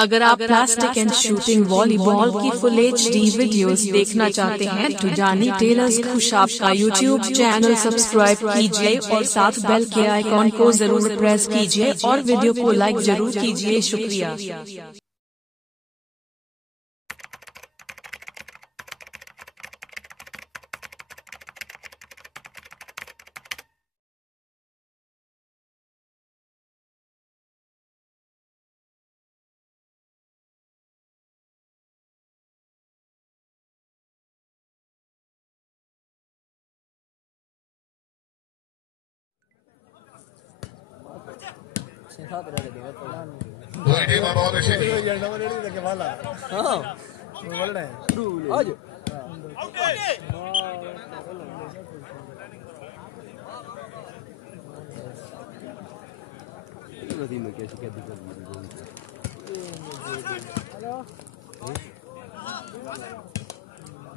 अगर आप plastic and shooting volleyball की फुल HD वीडियोस देखना चाहते हैं तो जानी टेलर्स खुशाब का यूट्यूब चैनल सब्सक्राइब कीजिए और साथ बेल के आइकॉन को जरूर प्रेस कीजिए और वीडियो को लाइक जरूर कीजिए। शुक्रिया। दोनों टीम बहुत अच्छी थी।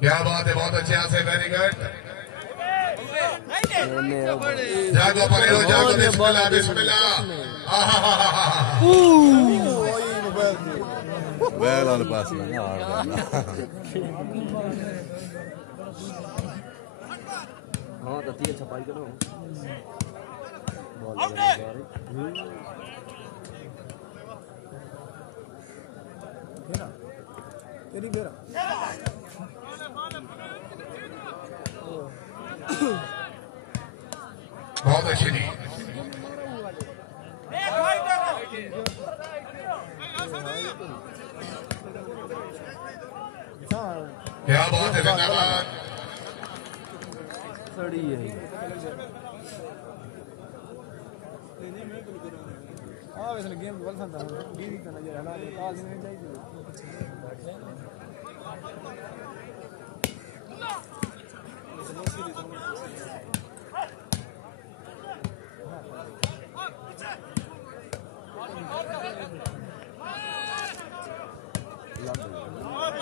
क्या बात है, बहुत अच्छे से, वेरी गुड। जागो परेरो, जागो, बिस्मिल्लाह बिस्मिल्लाह। Well on the bus, man. हाँ तो तीन छपाई करो। तेरी बेरा। बहुत अच्छी थी। क्या बात है, जिंदाबाद। सड़ी है। हाँ वैसे गेम बोल सकता हूँ। गेम करना चाहिए ना, काल नहीं चाहिए।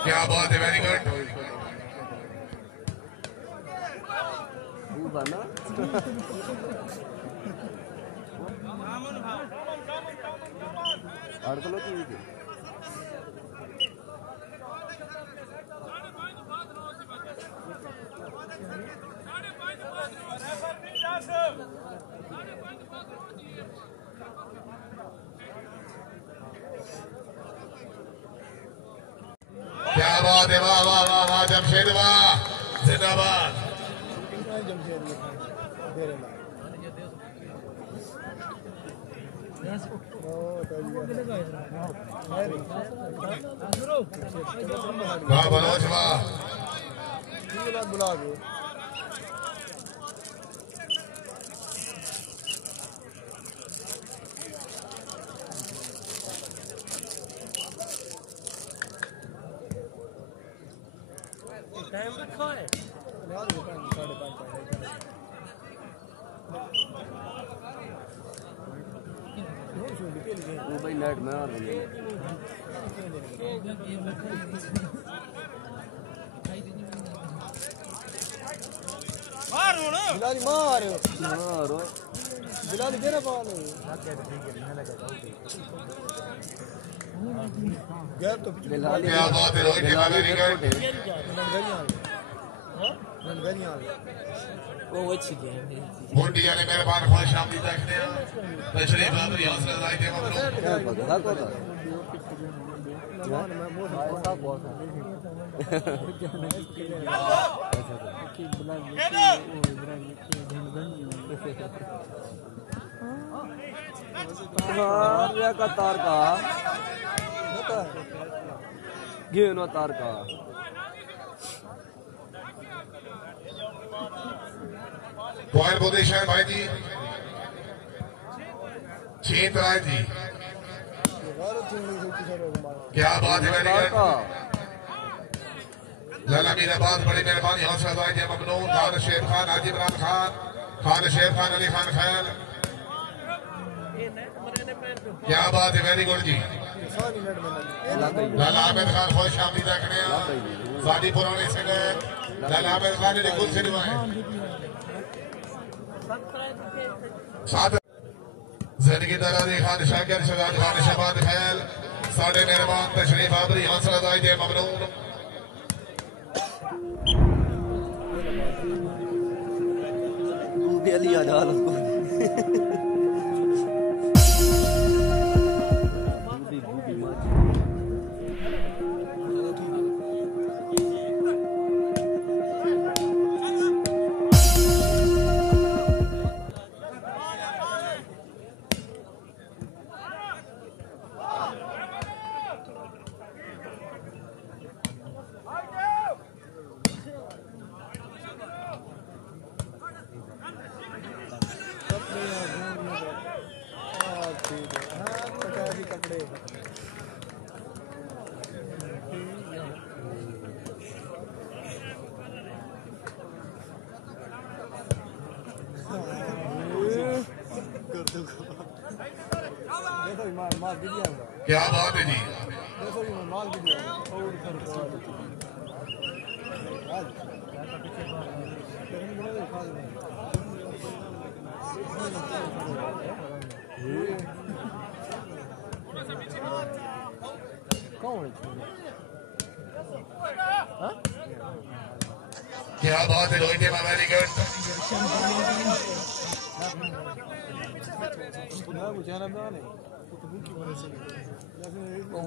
क्या बात है, वेरी गुड। क्या बात है, वाह वाह वाह वाह, जमशेद वाह, जिंदाबाद। वाह बलोच वाह। बुला दो। टाइम रखा है वो भाई नेट में आ रही है। बिलाली मार मारो बिलाली तेरा बॉल है गैर तो बिलाली। क्या बात है, रोहित ने वेरी गुड। वो अच्छी गेम है। मुंडिया ने मेहरबान खुश आमदी देखने तशरीफ आवरी हौसला अफजाई थे ममनून। का तार का गेनो तार का पॉइंट पोजीशन भाई जी, जीत राय जी। क्या बात है, वेरी गुड। लाला मीराबाद, बड़ी मेहरबानी, हौसला अफजाई थे ममनून। खान शेर खान, हाजी इमरान खान, खान शेर खान, अली खान खैल। क्या बात है, वेरी गुड जी। लाला आमिर खान खुश आमदी देखने साड़ी पुरानी सिंगर लाला आमिर खान ने कुल सिनेमा है साथ जिंदगी दरारी खान शाकिर शहजाद खान शहबाज खैल साढ़े मेहरबान तशरीफ आबरी हौसला अफजाई ममनून दिल्ली आ जा उसको क्या बात है जी क्या बात है रोहित वेरी गुड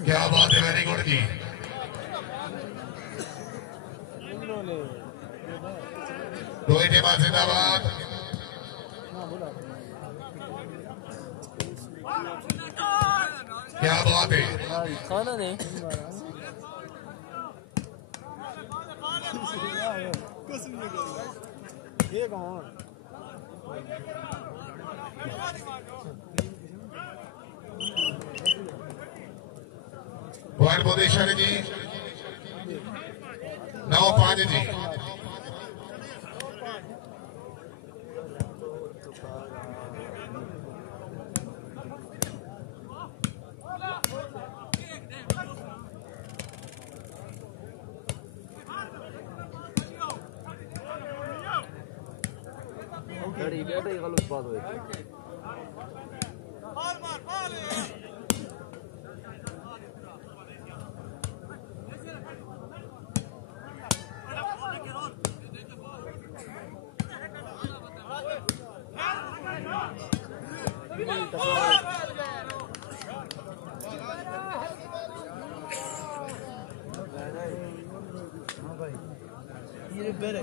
क्या बात है वेरी गुड जी रोहित जिंदाबाद क्या बात है खाना ने ये कौन पॉइंट पोजीशन जी 9-5 जी गाड़ी गलत बात हुई ये बेरे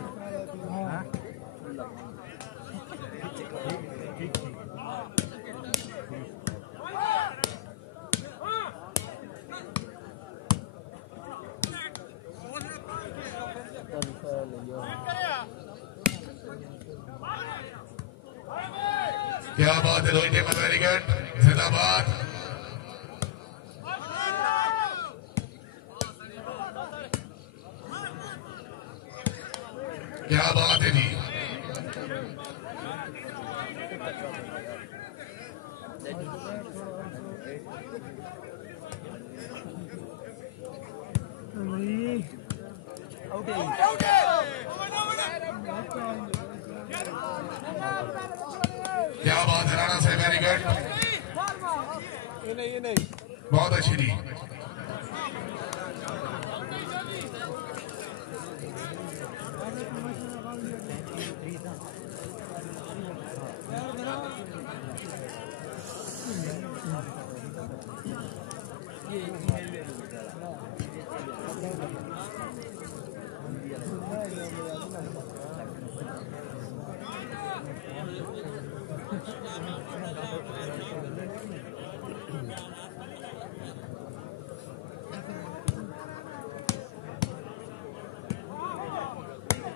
क्या बात है रोहित वेरी गुड जिंदाबाद क्या बात है जी क्या बात है राणा साहब वेरी गुड ये नहीं बहुत अच्छी जी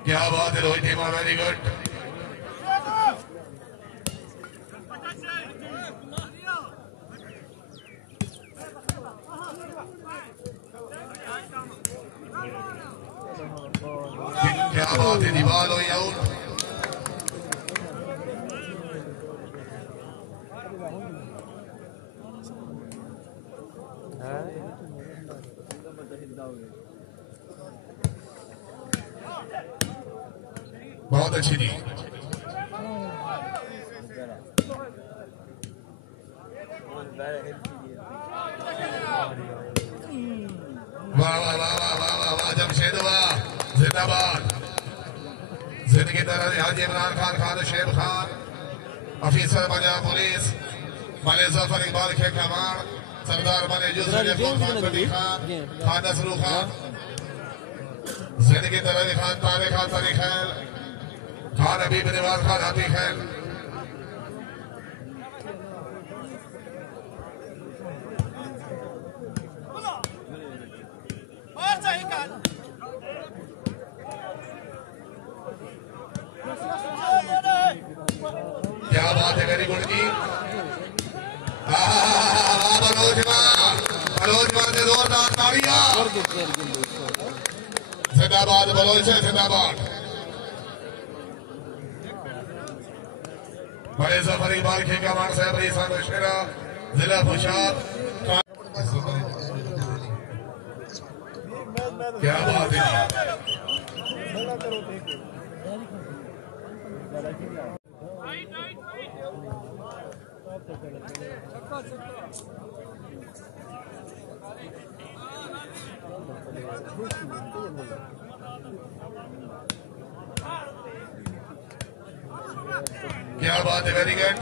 क्या बात है रोहित टीमा, वेरी गुड। क्या बात है दीवाल हुई आउट। बहुत अच्छी थी। वाह वाह वाह वाह वाह वाह वाह जमशेद वाह, जिंदाबाद। जिंदगी तरह हाजी इमरान खान, खान शेब खान, अफीसर पंजाब पुलिस, मले जफर इकबाल खे कमाण, सरदार मले खान, बदी खान, खान नसरू खान, जिंदगी तरह खान, तारिक खान, तारिक खैर खान, हबीब निवाज खान, हाथी खैर। क्या बात है, वेरी गुड जी। बलोच से जोरदार तालियां। जिंदाबाद बलोच से, जिंदाबाद। बड़े जफर इकबाल खे कमांड साहब ईसान शेरा जिला खुशाब। क्या बात है। क्या बात है, वेरी गुड।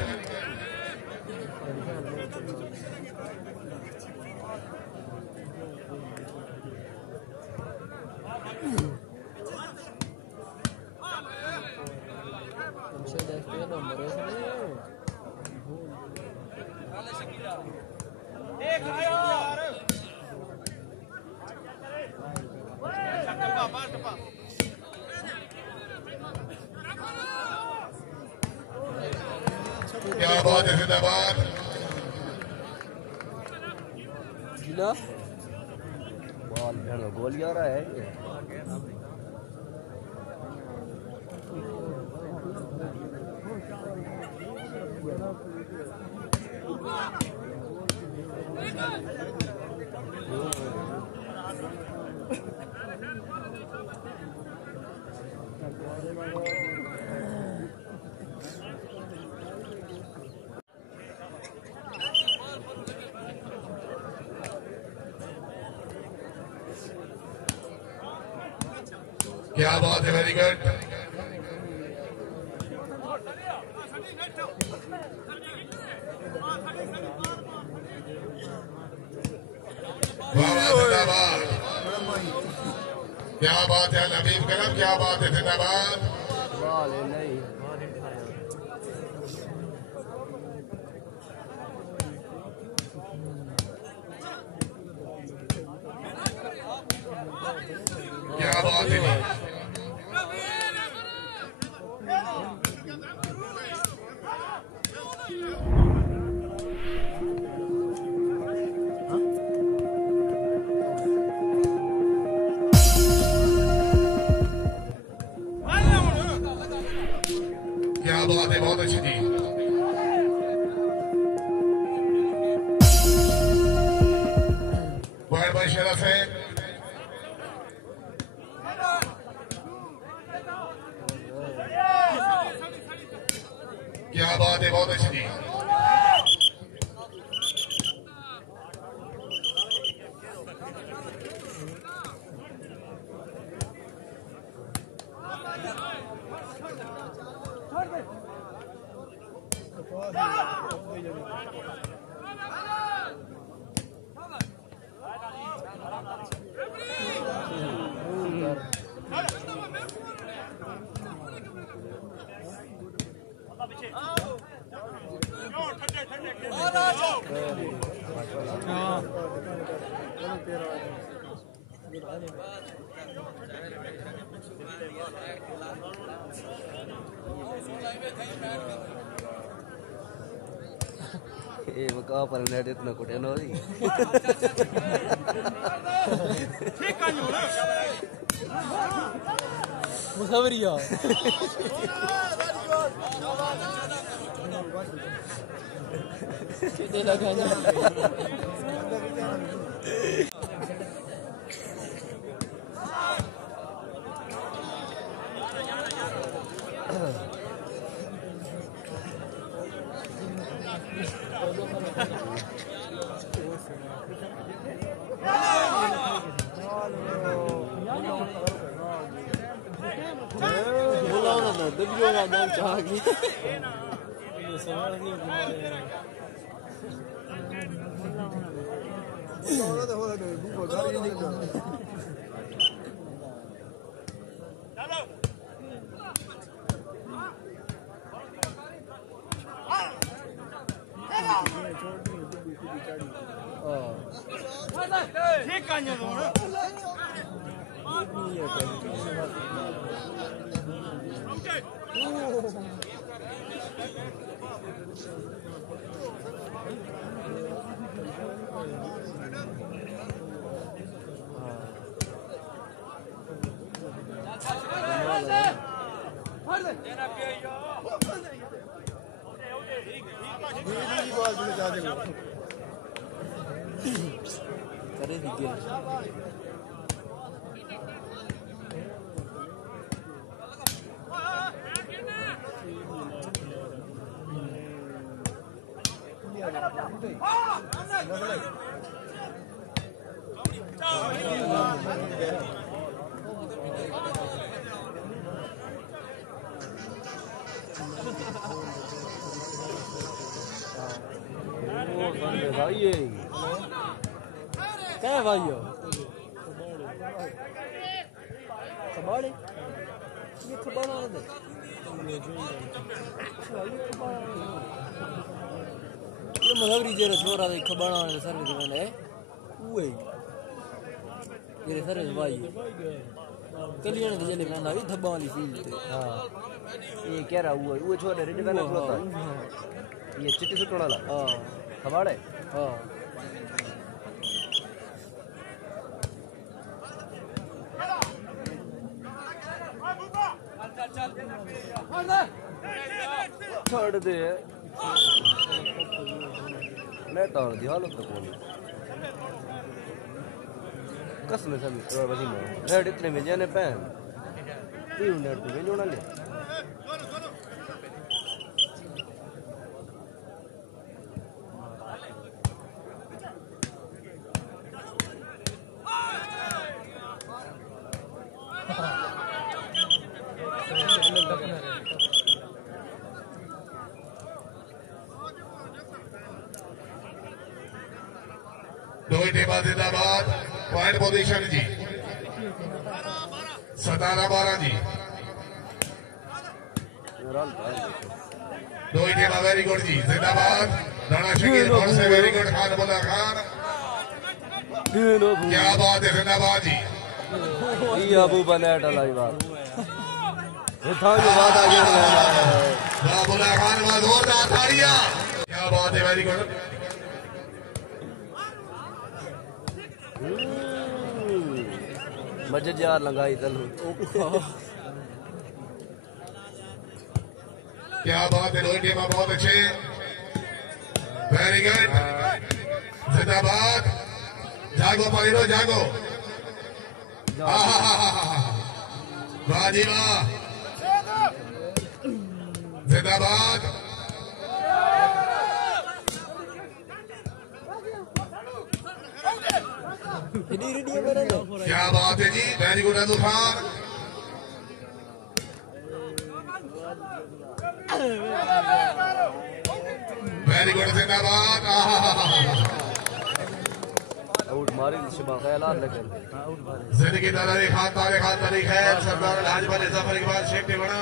क्या बात है, जिंदाबाद। गोल आ रहा है। क्या बात है, वेरी गुड। जिंदाबाद। क्या बात है नबीब कलम, क्या बात है, जिंदाबाद। क्या बात है। क्या बात है, बहुत अच्छी थी। बहुत बड़ी शरफ है। क्या बात है, बहुत अच्छी थी। ये मका पर नेट इतना कुटे ना होती मुसावरिया दे लगा क्या है भाई खबाड़े ये खबाड़ा वाला ये मलवरी जेरो छोरा दे खबाड़ा वाले सर के बने ओए ये सर भाई कलियां ने जले बना भी धब्बा वाली फील्ड थे हां ये कह रहा वो छोड़ रेड का ना होता ये चिट्टी सुटण वाला हां खबाड़े हां छोड़ दे मैं तो दी हालत तो कोनी कसम से वही में नेट इतने में जाने पैन 3 नेट पे जोड़ा ले जिंदाबाद पॉइंट पोजीशन जी 17-12 जी दो टेबल वेरी गुड जी जिंदाबाद राणा शकील बॉल से वेरी गुड खान बोला खान क्या बात है जिंदाबाद जी ये अबू बनेट वाली बात ये था जो बात आगे बोला खान में जोरदार तालियां क्या बात है वेरी गुड मजे यार लगाई चलो क्या बात है दोनों टीम बहुत अच्छे वेरी गुड जिंदाबाद जागो पालिनो जागो वाह जी वाह जिंदाबाद क्या बात है जी very good Abdul Khan very good जिंदाबाद आउट मारे शबा ख्यालात लेकर जिंदगी तारीख खान तारीख है सरदार अलहाज वाले जफर इकबाल शेख ने बना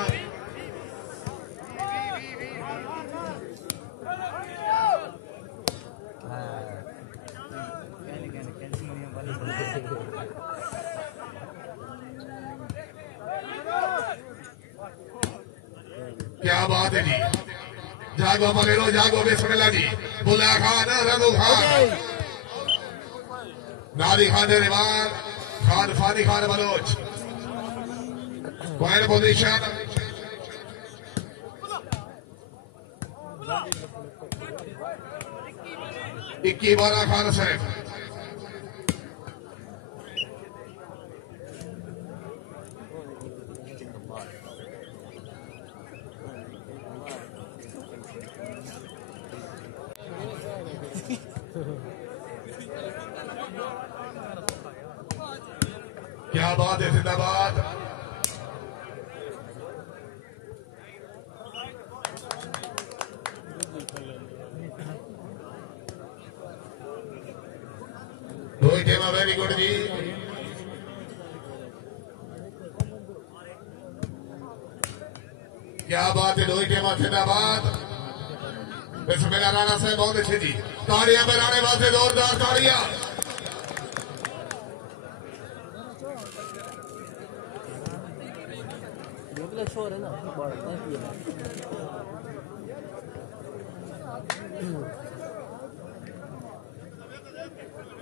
क्या बात है जी। जागो मलेरो जागो बिस्मिल्लाह जी। बुल्ला खान रघु खान नादी Khan रिवान Khan Fani Khan Bloch quite position. इक्की बारा खान साहब क्या बात है जिंदाबाद। रोहित हेमा वेरी गुड जी। क्या बात है रोहित हेमा जिंदाबाद। बिस्मिल्लाह राणा साहब बहुत अच्छे जी। ताड़ियां बजाने वास्ते जोरदार ताड़ियां। शोर है ना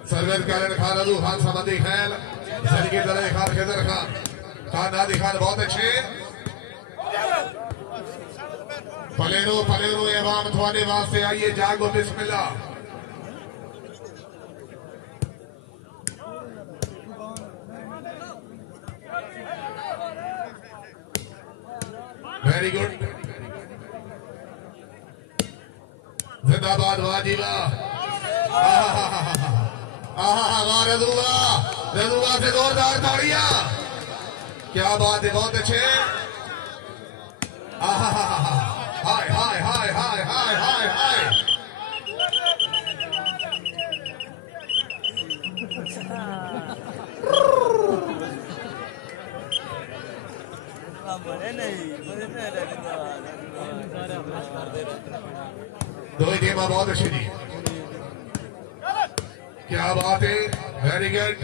सरवेद कालन खान अदू खान समदी खैल सदकी दले खान खिदर खान खान नादी खान बहुत अच्छे। पलेरो पलेरो एवाम थोड़े वास्ते आइए जागो बिस्मिल्लाह। वेरी गुड जिंदाबाद वाजीबा। वाह रजुआ से जोरदार ताड़ियां। क्या बात है बहुत अच्छे। हाय हाय हाय हाय हाय हाय हाय। दो ही गेम बहुत अच्छी थी। क्या बात है वेरी गुड।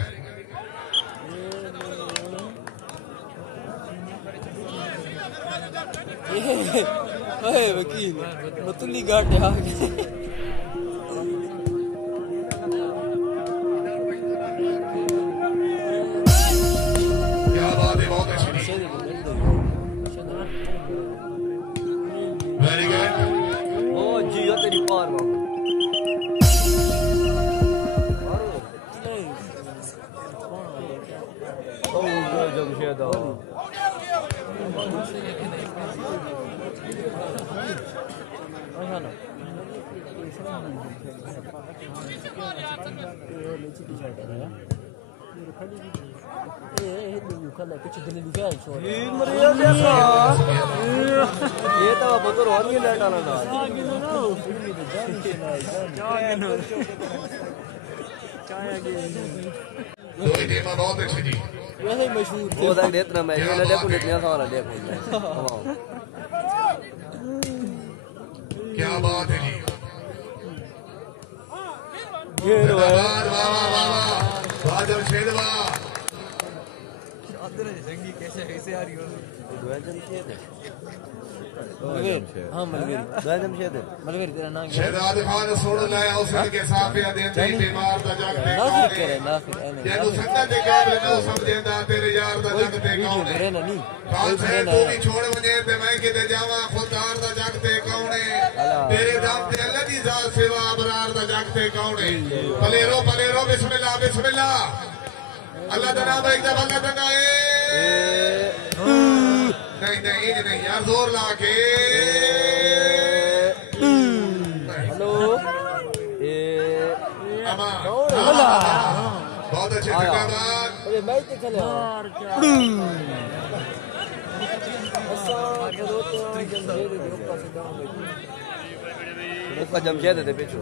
वकील मतुली घाट आ गए। क्या बात है बहुत अच्छी थी। Very good. ओ जी यो तेरी पार बाबू। ओ जमशेद ये तो बतौर और भी लेट आना ना। दो ही गेम बहुत अच्छी थी। वैसे मशहूर वो तक देतना मैं ये लड़े को इतना सवाल देखो। क्या बात है जी। ये वाह वाह वाह वाह वाह जमशेद वाह। कैसे कैसे आ रही हो? हाँ मलवेरी तेरा नाम क्या है? शहजाद खान सुन लाया उसके साफिया देते बीमार दा जगते नासिर कह रहे नासिर जेनु संगत दे काबिल न समझेंदा तेरे यार दा जगते कौन है। ना नहीं खान से तू भी छोड़ वने ते मैं किते जावा खुदार दा जगते कौन है। तेरे दाम ते अल्लाह दी जात सेवा अबरार दा जगते कौन है। पलेरो पलेरो बिस्मिल्लाह बिस्मिल्लाह। अल्लाह दा नाम एक दफा अल्लाह दा नाम नहीं नहीं नहीं यार जोर ला के। हेलो बहुत अच्छे जिंदाबाद। अरे मैं तो चले उसका जमशेद है पीछे।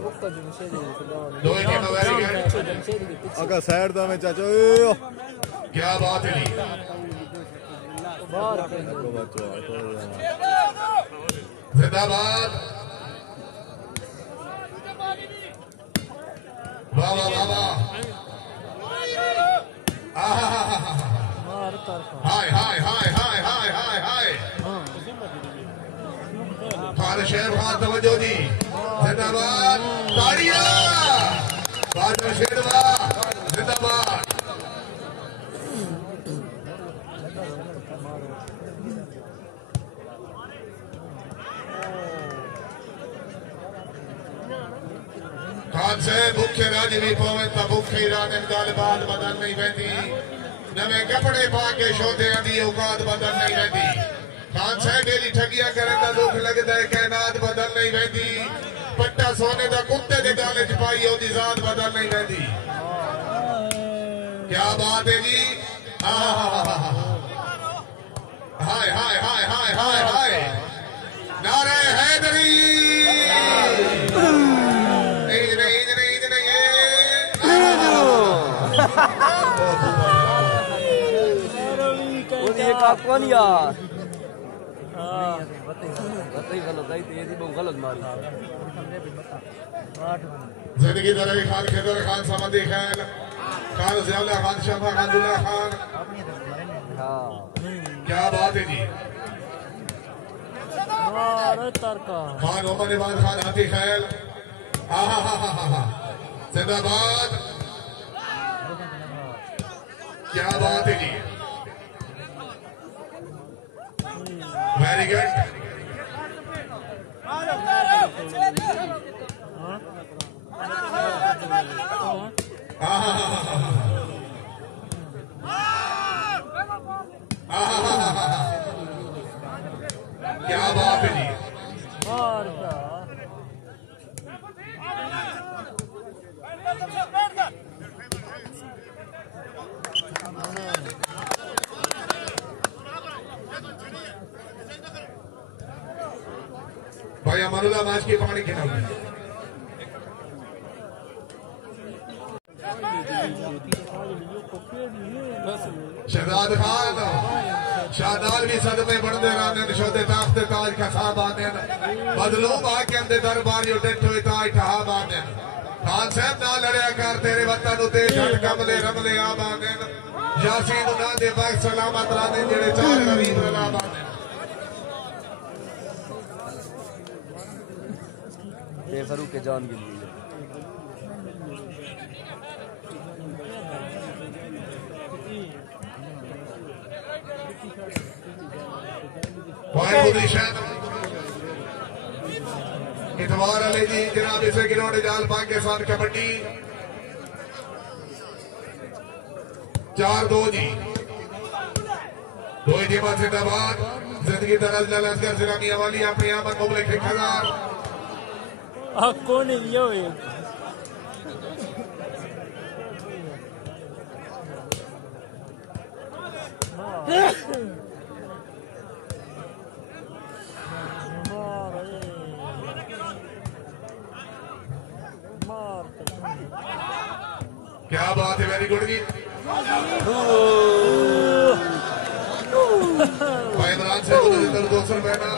दो ही गेम वेरी गुड। अगर साइड दा में चाचो क्या बात है जिंदाबाद। वाह वाह वाह वाह। हाय हाय हाय हाय हाय हाय हाय। खान शेर खान तवज्जो दी जिंदाबाद ताड़ियां बादल शेरवा जिंदाबाद खान से भूखे राज भी पवे तो भूखे राज गालबात बदल नहीं बहती नवे कपड़े पा के शोधे दी औकात बदल नहीं बहती खान साहब डेली ठगिया करने का दुख लगता है कायनात बदल नहीं बहती पट्टा सोने का कुत्ते के गाले च पाई ओदी जात बदल नहीं बहती क्या बात है जी हाय हाय हाय हाय हाय हाय नारे हैदरी नहीं नहीं नहीं नहीं वो ये का कौन यार बताइए गलत आई थी ये बहुत गलत मारी जिंदगी दरवी खान खेदर खान समदी खान खान ज़ियाउल्लाह खान शफा खान दुल्ला खान हाँ क्या बात है जी खान उमर इमाद खान हाथी खैल जिंदाबाद क्या बात है जी वेरी गुड क्या बात है जी भाई अमरुल्लाह मैच के पानी खिलाओगे शहजाद खान शाहदार भी सदमे बढ़ते रहने शोधे ताकते ताज का साहब आने बदलू बाकी अंदे दरबार जो डेट हुए ताज ठहाब आने खान साहब ना लड़िया कर तेरे वतन उते झट कमले रमले आब आने यासीन ना दे पाक सलामत राने जेड़े चार गरीब रलाब आने बेफरूक के जान गिर गई पॉइंट पोजीशन इतवार अली जी जनाब इसे गिरोड जाल पाकिस्तान कबड्डी 4-2 जी दो जिमा जिंदाबाद जिंदगी दरज लश्कर जिला मियां वाली अपनी आमद मुबलिक 1000 कौन लिया हुए क्या बात है वेरी गुड जी भाई इमरान से इधर 200 रुपए ना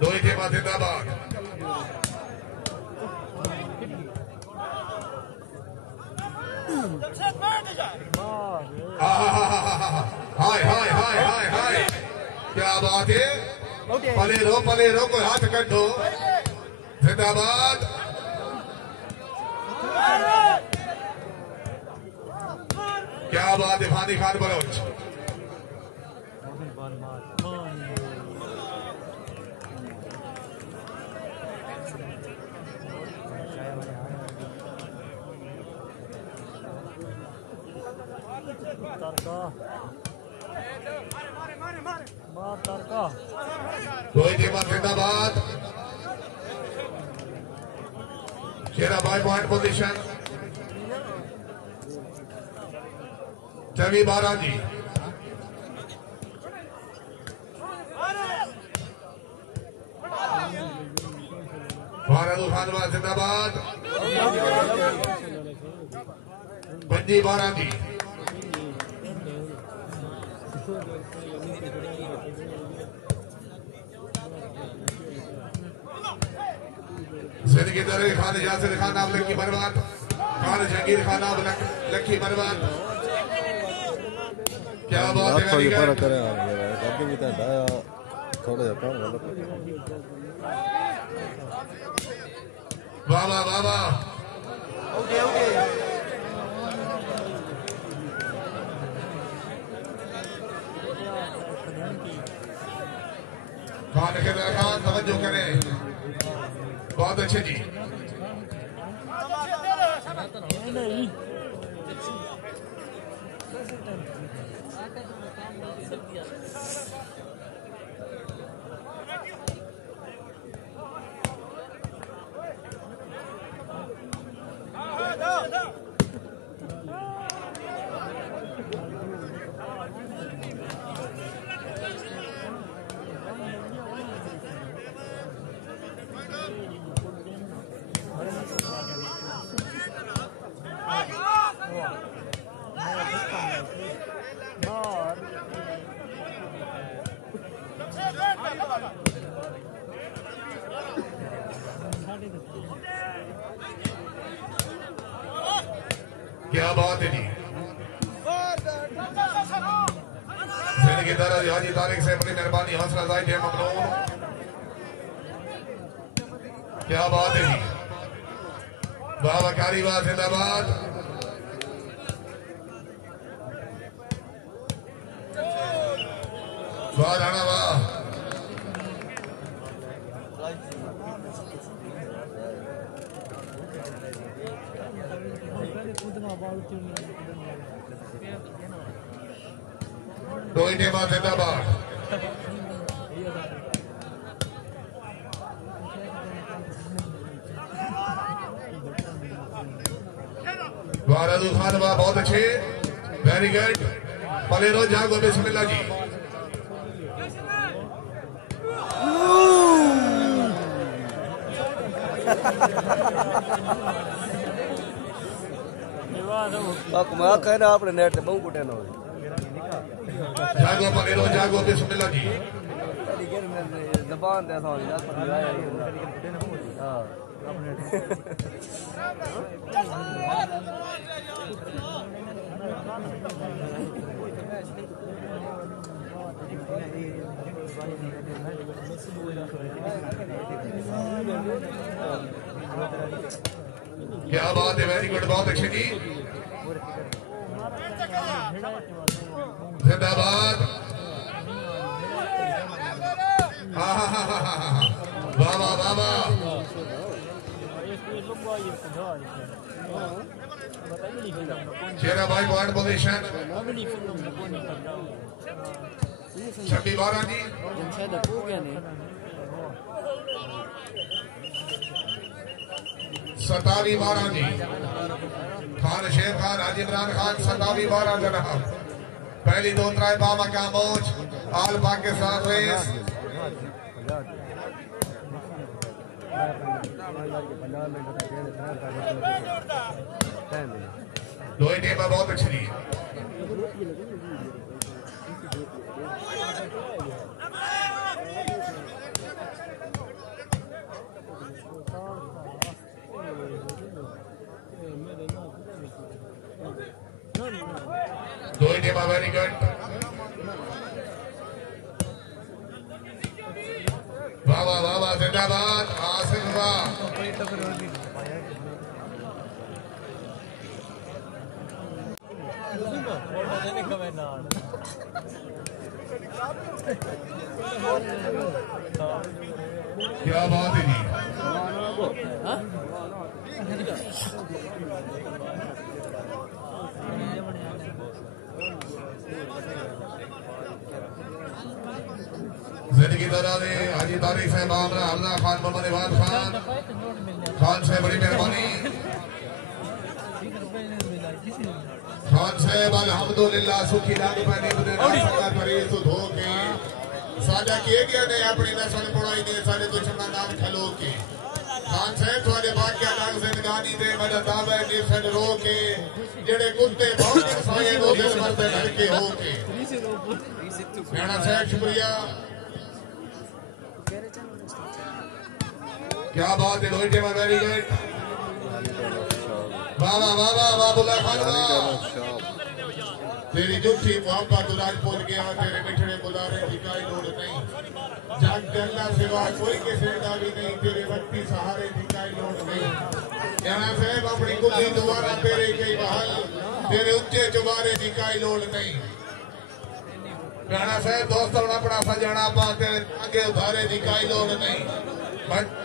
दो ही के बाद जिंदाबाद हाय हाय हाय हाय हाय क्या बात है पले रो कोई हाथ कटो जिंदाबाद क्या बात है फानी खान बलोच रोहित इमरान जिंदाबाद शेरा बाय पॉइंट पोजीशन छवि 12 जी भारत खानवा जिंदाबाद पंजी 12 जी जिंदगी दरे खान यासिर खान आप लक्की बर्बाद खान जहांगीर खान आप लक्की बर्बाद क्या बात है वेरी गुड करे यार आगे भी डाया थोड़ा सा काम गलत वाह वाह वाह वाह ओके ओके खान खिदर खान तवज्जो करें बहुत अच्छे जी क्या बात है जी जिंदगी दराज हाजी तारिक से अपनी मेहरबानी हौसला अफजाई है ममनून क्या बात है जी बाबा कारी वाह जिंदाबाद वाह राणा वाह रोहित टेमा जिंदाबाद वाह राजू खान वाह बहुत अच्छे वेरी गुड पलेरो जागो बिस्मिल्लाह जी कमाल कर रहा आपने नेट बहु कुटे ना जागो पलेरो जागो बिस्मिल्लाह जी जबान दे सारी यार पर आया हां क्या बात है वेरी गुड बहुत अच्छे जी जिंदाबाद वाह वाह वाह वाह शेरा भाई पॉइंट पोजीशन 26-12 जी 27-12 जी खान शेर खान हाजी इमरान खान 27-12 जनाब पहली दो त्राई बाबा का मोच आल पाकिस्तान रेस दो ही टीम बहुत अच्छी थी दो ही टीम वेरी गुड वाह वाह वाह वाह जिंदाबाद आसिफ वाह क्या बात है जी जिंदगी दराज़े हाजी तारिक साहब आमरा हमजा खान मोहम्मद इबाद खान से बड़ी मेहरबानी खान साहब अल्हम्दुलिल्लाह सुखी लाग पाने बदे सरकार परेज तो धो के साडा किए गया ने अपनी नस्ल पढ़ाई ने साडे तो चंगा नाम खलो के खान साहब थोड़े भाग्य नाग जिंदगानी दे मदद आवे ने सड रो के जेड़े कुत्ते बहुत साये दो दिल मरते घर के हो के राणा साहब शुक्रिया क्या बात है रोहित टेमा वेरी गुड वाह वाह वाह वाह वाह बुल्ला खान वाह तेरी झूठी मोहब्बत राज भूल गया तेरे मिठड़े बुलारे की कोई लोड़ नहीं जग जल्ला सिवा कोई किसी का भी नहीं तेरे वक्ती सहारे की कोई लोड़ नहीं याना साहब अपनी कुल्ली दोबारा तेरे कई बहाल तेरे उच्चे चुबारे की कोई लोड़ नहीं राणा साहब दोस्त अपना सजाना पा तेरे आगे उधारे की कोई लोड़ नहीं बट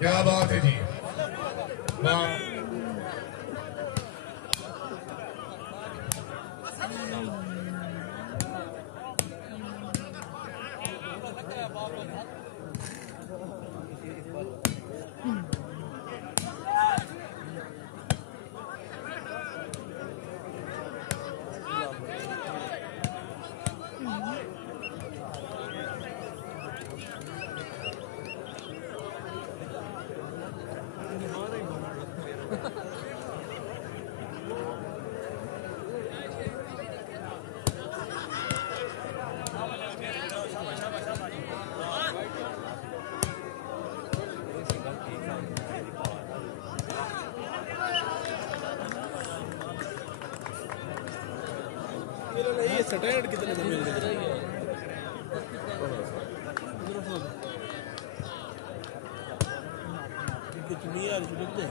क्या बात है जी वाह ये स्टैंड कितने में मिल गए कितनी यार जुड़ते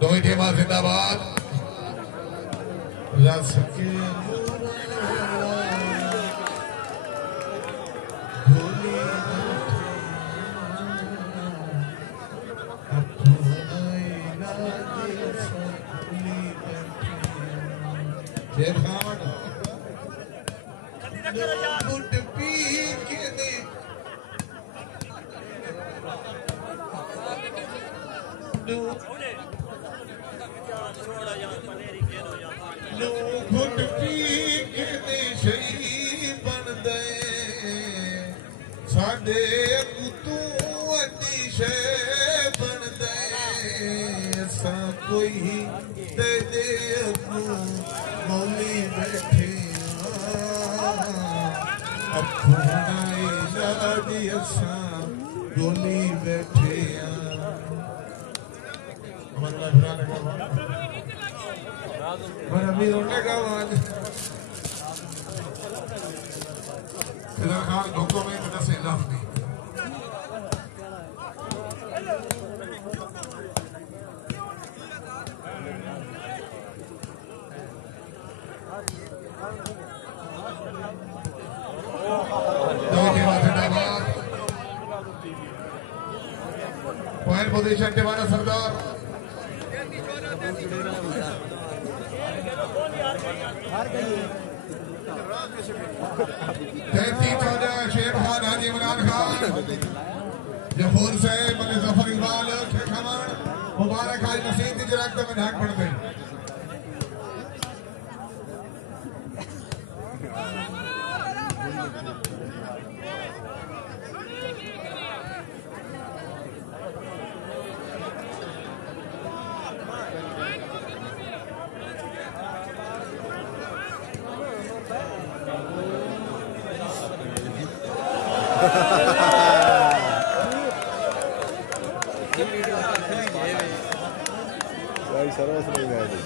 दोई टीमा जिंदाबाद रस के गोली बैठे अमीर होने का आवाज खान धोखों में तो से लाभ नहीं पॉइंट पोजीशन टिवाना सरदार शेर खान हाजी इमरान खान जफूर से मने जफर इकबाल खमन मुबारक आज नसीब की जराकत में ढाक पड़ गई भाई सर्वस नहीं गए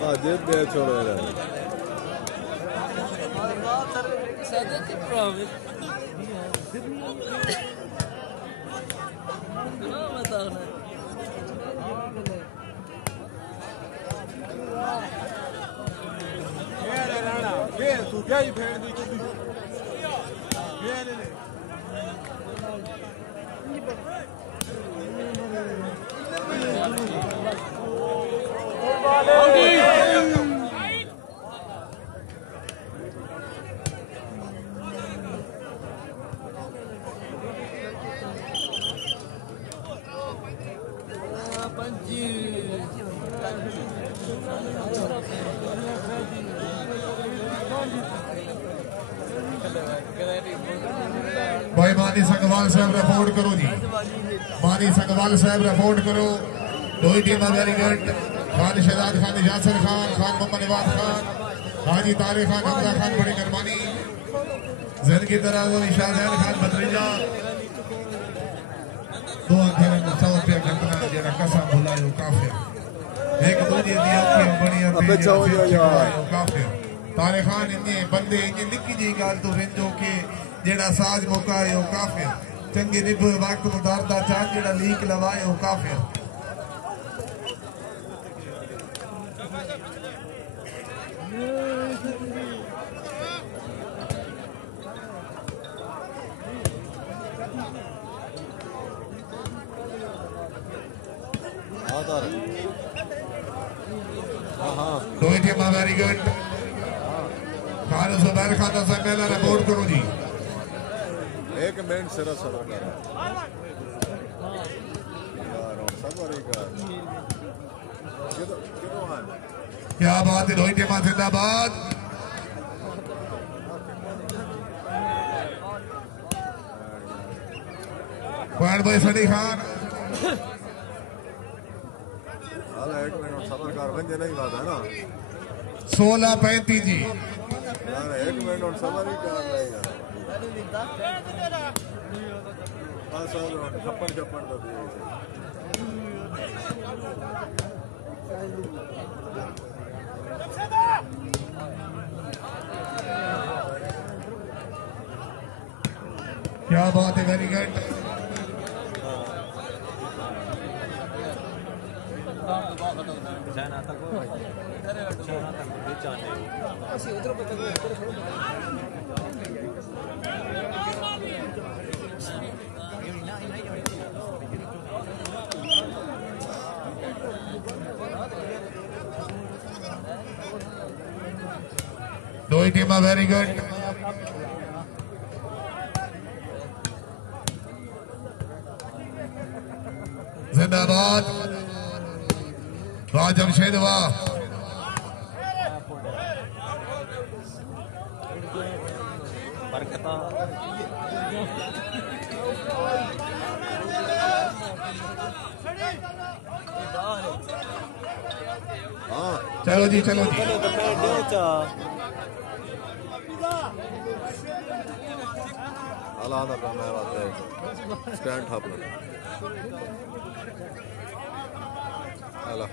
हाँ जेब दे छोड़ो यार तू क्या ही फेड़ दी कुछ ये ले ले भाई मानी संगवाल साहब रिपोर्ट करो जी, मानी संगवाल साहब रिपोर्ट करो। दो ही team very good. Khan Shahzad Khan, Yasir Khan, Khan Mohammad Nawaz Khan, Haji Tariq Khan, Hamza Khan, बड़ी मेहरबानी। जन की तरह वो शाहजहान खान बदरीजा दो अंधेर सौ रुपया घटना जेड़ा कसम भुलायो काफिर एक दूजे दी अखियां बणियां ते काफिर। तारिक खान इन्ने बंदे इन्ने निक्की जी गाल तो वेंदो के जेड़ा साज मुकाए ओ काफिर, चंगी रिब वक्त मुदारदा चांद जेड़ा लीक लवाए ओ काफिर। दो ही team very good. Khan Zubair Khan से पहला रिपोर्ट करो जी। एक मिनट सिरा सबर कर यार सबर ही कर क्या बात है। दो ही टीम जिंदाबाद। पॉइंट भाई सनी खान। एक मिनट सबर कर बंजे नहीं बात है ना 16-35 जी यार एक मिनट और सबर ही कर रहे यार बस और छप्पन छप्पन तो दिए क्या बात है वेरी गुड। दो ही टीम वेरी गुड। जिंदाबाद जमशेदवा। चलो जी चलो जी आला स्टैंड था आला